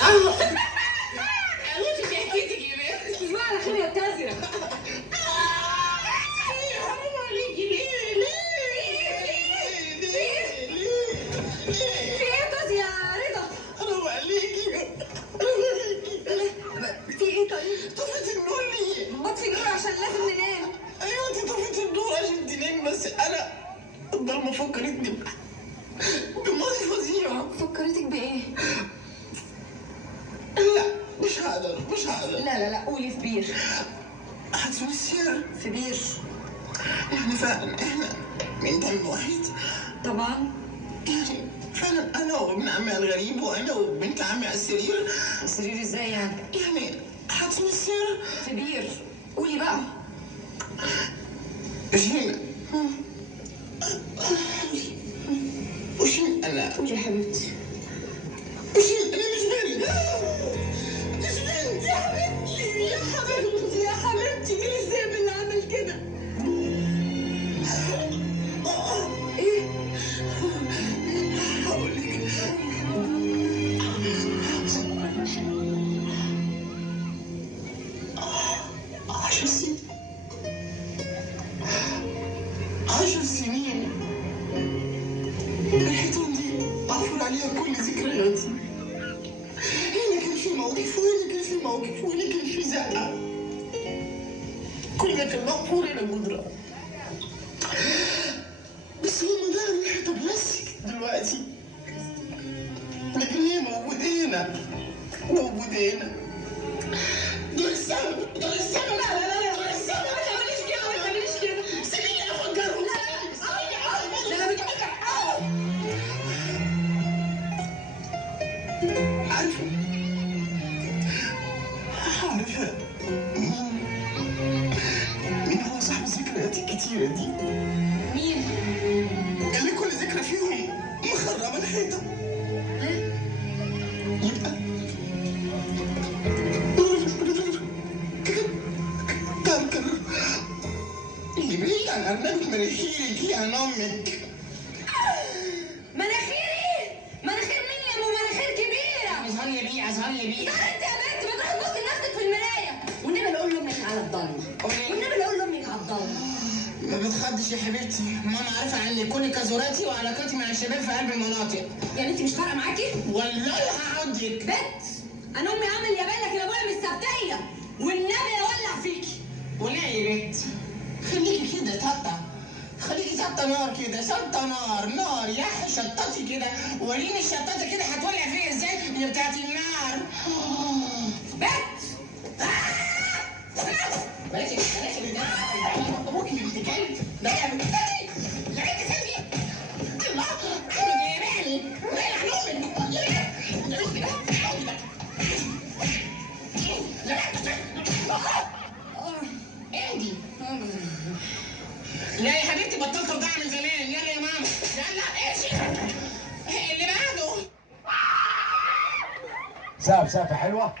قالوا لي حكيتك يا بنت. اسمعي على خير يا كازرة. حرام عليكي. ليه في ايه يا كازي يا رضا؟ حرام عليكي. في ايه طيب؟ طفت النور ليه؟ بطفي النور عشان لازم ننام. ايوه انت طفت النور عشان تنام، بس انا الضلمه فكرتني بماضي فظيع. فكرتك بايه؟ لا مش هقدر. لا قولي في بير. هتسوي السير في بير. يعني فعلا احنا من دم واحد. طبعا. يعني فعلا انا وابن عمي الغريب وانا وبنت عمي على السرير. السرير ازاي يعني؟ يعني هتسوي السير في بير. قولي بقى. جينا وشين انا. قولي يا حبيبتي. وشين انا مش بنت. مش بنت يا حبيبتي يا حبيبتي يا حبيبتي، مين الذئب اللي عمل كده؟ ايه؟ هقول لك. 10 سنين. 10 سنين الحيطان دي محفور عليها كل ذكرياتي. هنا كان في موقف وهنا كان في موقف وهنا كان في زقة. كل ده كان محفور على الجدران. بس هما ده الحيطة بلاستيك دلوقتي، لكن هي موجودة هنا. دول السبب. لا دول السبب. ما تعمليش كده. سيبيني افكرهم. عارفة مين هو صاحب الذكريات الكتيرة دي؟ مين؟ اللي كل ذكرى فيهم مخربة الحيطة. يبقى كركر اللي بعيد عن أرنبة مناخيرك يا عن أمك. مناخير مين يا ام مناخير كبيرة؟ أزهر يا بيه. انت يا بنت ما تروحي تبصي لنفسك في المراية. والنبي نقول لامك على الضلمة. ما بتخدش يا حبيبتي، ماما عارفة عني كوني كزوراتي وعلاقاتي مع الشباب في قلب المناطق. يعني انت مش فارقة معاكي؟ والله هعضك. بنت انا امي عامل يا بالك يا ابويا مش سبتية، والنبي يولع فيكي. ولا يا بنت خليكي كده تقطع. خليكي شطة نار كده، شطة نار يا شطتي كده. وريني الشطة كده هتولع فيا ازاي يا بتاعت النار. بنت بلاش ابوك اللي بنت كلب. ده يا بنت الله عمل يا راني اهدي. لا يا حبيبتي بطلت اوجع من زمان. يلا يا ماما يلا امشي. اللي بعده سقفة حلوة.